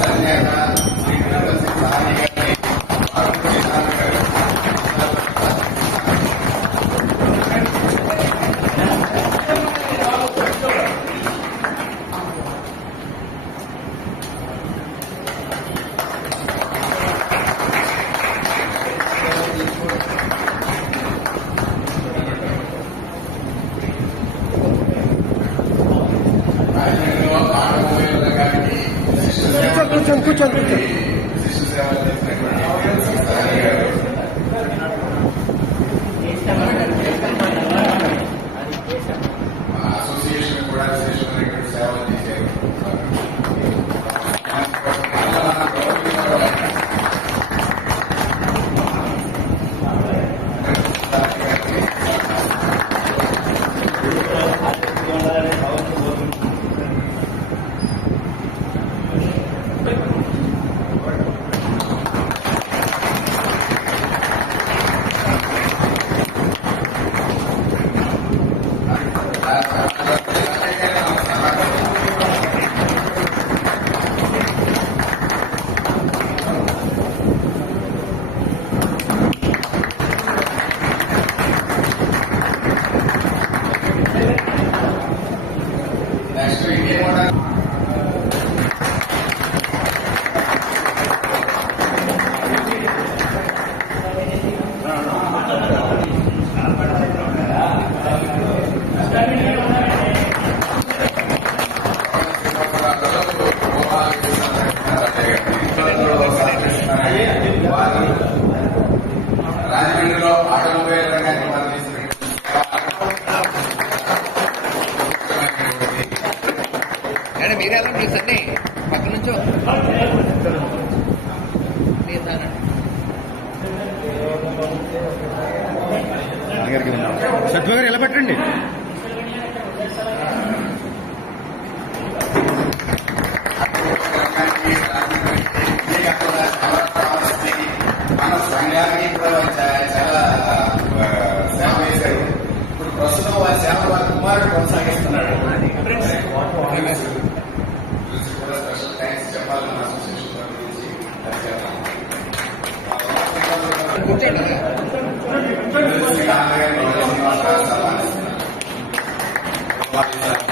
哎。కూర్చోండి కూర్చోండి కూర్చోండి. సన్నీ పక్క నుంచో. సత్వ గారు ఎలా పెట్టండి? ప్రస్తుతం వారి సేవ వారి కుమారుడు కొనసాగిస్తున్నాడు. Gracias.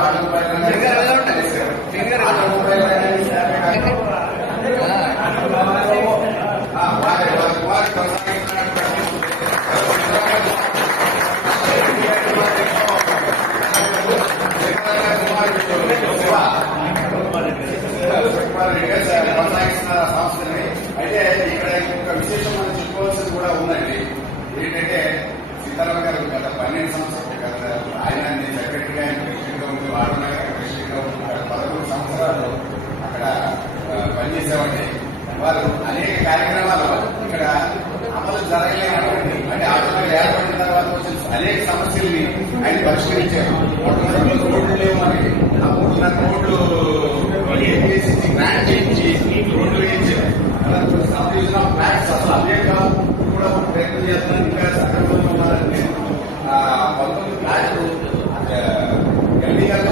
ఆనందపడిన ఆవిష్కరించారు రోడ్లు లేవని ఆ మూడున్నర రోడ్లు చేసి గ్రాండ్ చేయించి రోడ్లు వేయించారు అలా సబ్ డివిజన్ ఆఫ్ ఫ్లాట్స్ అసలు అవే కావు కూడా మనం ప్రయత్నం చేస్తున్నాం ఇంకా సక్రమంగా ఉండాలంటే పంతొమ్మిది ఫ్లాట్లు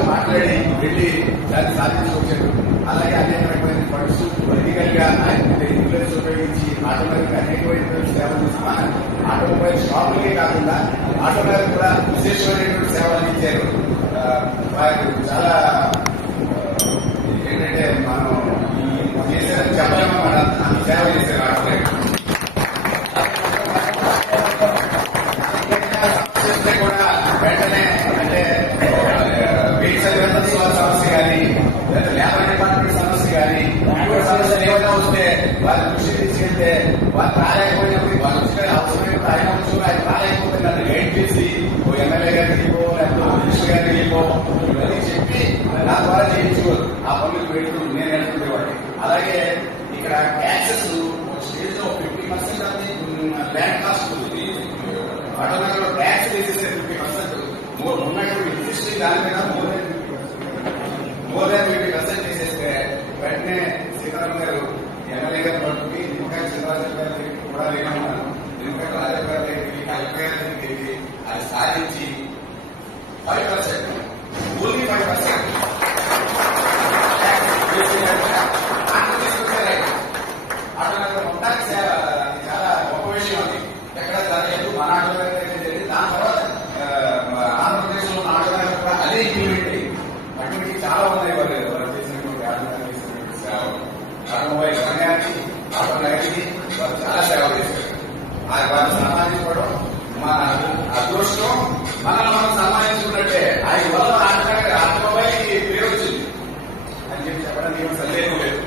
మాట్లాడి వెళ్ళి దాన్ని సాధించుకొచ్చారు అలాగే అనేకమైన ఫండ్స్ పొలిటికల్గా ఇన్ఫ్లుయెన్స్ ఉపయోగించి ఆటోమేటిక్ అనేకమైన సేవలు ఆటోమొబైల్ షాపులకే కాకుండా ఆటోలకు కూడా విశేషమైనటువంటి సేవలు అందించారు. చాలా ఏమైనా వారి వాళ్ళ కృషి తీసుకెళ్తే వారు రాలేకపోయినప్పుడు వాళ్ళ కృషి అవసరమైన ఆయన అవసరం ఆయన రాలేకపోతే నన్ను గైడ్ చేసి ఓ ఎమ్మెల్యే గారికి వెళ్ళిపో లేకపోతే ఓ మినిస్టర్ గారికి వెళ్ళిపో ఇవన్నీ చెప్పి నా ద్వారా చేయించుకోరు. ఆ పనులు పెడుతూ నేను నేర్చుకునేవాడిని అలాగే ఇక్కడ ట్యాక్సెస్ స్టేజ్లో ఫిఫ్టీ పర్సెంట్ అది ల్యాండ్ కాస్ట్ ఉంది. ఆటోనగర్లో ట్యాక్స్ వేసేసే ఫిఫ్టీ పర్సెంట్ ఉన్నటువంటి ఎగ్జిస్టింగ్ దాని మీద more than more than fifty percent చేసేస్తే వెంటనే సీతారాం గారు ఎమ్మెల్యే గారు పట్టుకుని నిమ్మకాయ శ్రీరాజు గారి దగ్గరికి కూడా వెళ్ళమన్నారు నిమ్మకాయ రాజు గారి దగ్గరికి కలెక్టర్ గారి దగ్గరికి వెళ్ళి అది సాధించి five percent only five percent Autonagar మొత్తానికి సేవ అది చాలా గొప్ప విషయం అది ఎక్కడ జరగలేదు మన ఆటోనగర్ దగ్గర జరిగింది దాని తర్వాత ఆ, ఆంధ్రప్రదేశ్లో ఆటోనగర్ కూడా అదే ఇంప్లిమెంట్ అయింది అటువంటి చాలా ఉన్నాయి వాళ్ళు వాళ్ళు చేసినటువంటి ఆటోనగర్ చేసినటువంటి సేవలు ఆటోమొబైల్ రంగానికి ఆటోనగర్కి వాళ్ళు చాలా సేవ చేశారు ఆ వాళ్ళు సన్మానించుకోవడం మన అదృష్టం మనల్ని మనం సన్మానించుకున్నట్టే ఆయన వల్ల ఆటోనగర్ ఆటోమొబైల్కి పేరు వచ్చింది. అని చెప్పి చెప్పడానికి ఏం సందేహం లేదు.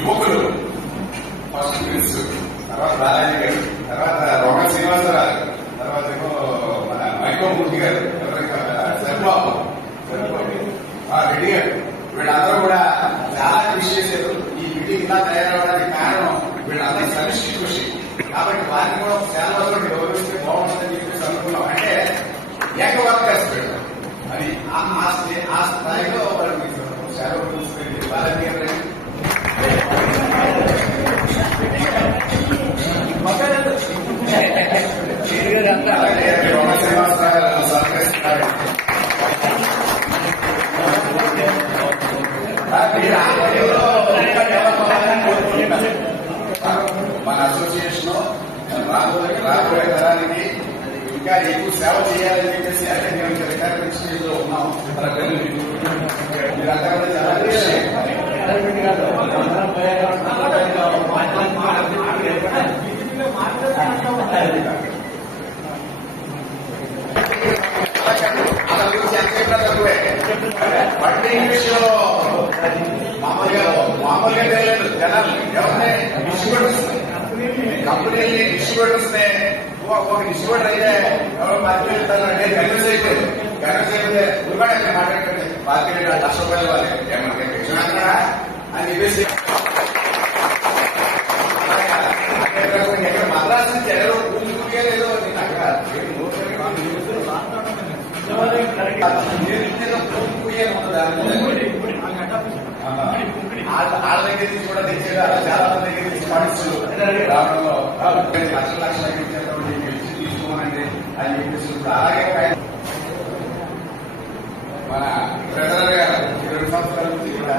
యువకులు ఫస్ట్ ప్రిన్స్ తర్వాత బాలాజీ గారు తర్వాత రోమన్ శ్రీనివాసరావు తర్వాత ఏమో మన మైకోమూర్తి గారు రెడ్డి గారు వీళ్ళందరూ కూడా చాలా కృషి చేశారు. ఈ మీటింగ్ ఇలా తయారవడానికి ఏకవర్గస్ పెట్టాం అది ఆ- ఆ స్థాయి- ఆ స్థాయిలో వాళ్ళకి సేవ తీసుకెళ్ళి బాలాజీ బట్టి విషయంలో మామూలుగా మామూలుగా తెలియదు జనాలు ఎవరిని డిస్ట్రిబ్యూటర్స్ కంపెనీని డిస్ట్రిబ్యూటర్స్ ఒక డిస్ట్రిబ్యూటర్ అయితే ఎవరు మార్కెట్ వెళ్తారంటే కన్విన్స్ అయిపోయింది కన్విన్స్ అయిపోతే ఉల్లిపాయ మాట్లాడుతుంది లక్ష రూపాయలు వాళ్ళు ఏమంటే పెంచినా అని చెప్పేసి మద్రాసు నుంచి ఎవరో కూర్చుకునే లేదో నేను అక్కడ ఆళ్ళ దగ్గర నుంచి కూడా తెచ్చేది అలా చాలా మంది దగ్గర నుంచి ఫండ్స్ రావడంలో లక్షల లక్షల దగ్గర అని చెప్పేసి. అలాగే మన బ్రదర్ గారు ఇరవై సంవత్సరాల నుంచి కూడా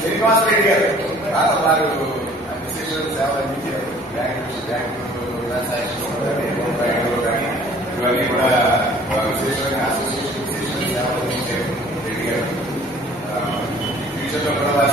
శ్రీనివాస రెడ్డి గారు వారు అడ్మినిస్ట్రేషన్ సేవలు అందించారు బ్యాంకు బ్యాంకు వ్యవసాయ బ్యాంకులు కానీ ఇవన్నీ కూడా వారు విశేషంగా అసోసియేషన్ విశేషమైన సేవలు అందించారు రెడ్డి గారు ఫ్యూచర్లో కూడా వారి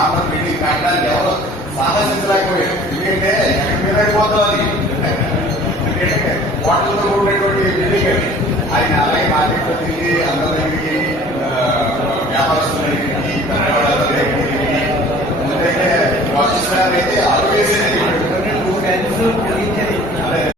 చెప్పేసి వచ్చారు కట్టడానికి ఎవరు సాహసించలేకపోయారు. ఎందుకంటే ఎక్కడి మీద పోతాం అది? ఎందుకంటే హోటల్తో కూడినటువంటి బిల్డింగ్ అది ఆయన అలాగే మార్కెట్లో తిరిగి అందరి దగ్గరికి ఆ, వ్యాపారస్తుల దగ్గరికి పెద్దవాళ్ళ దగ్గరికి ముందైతే వశిష్ఠ అయితే వేసేది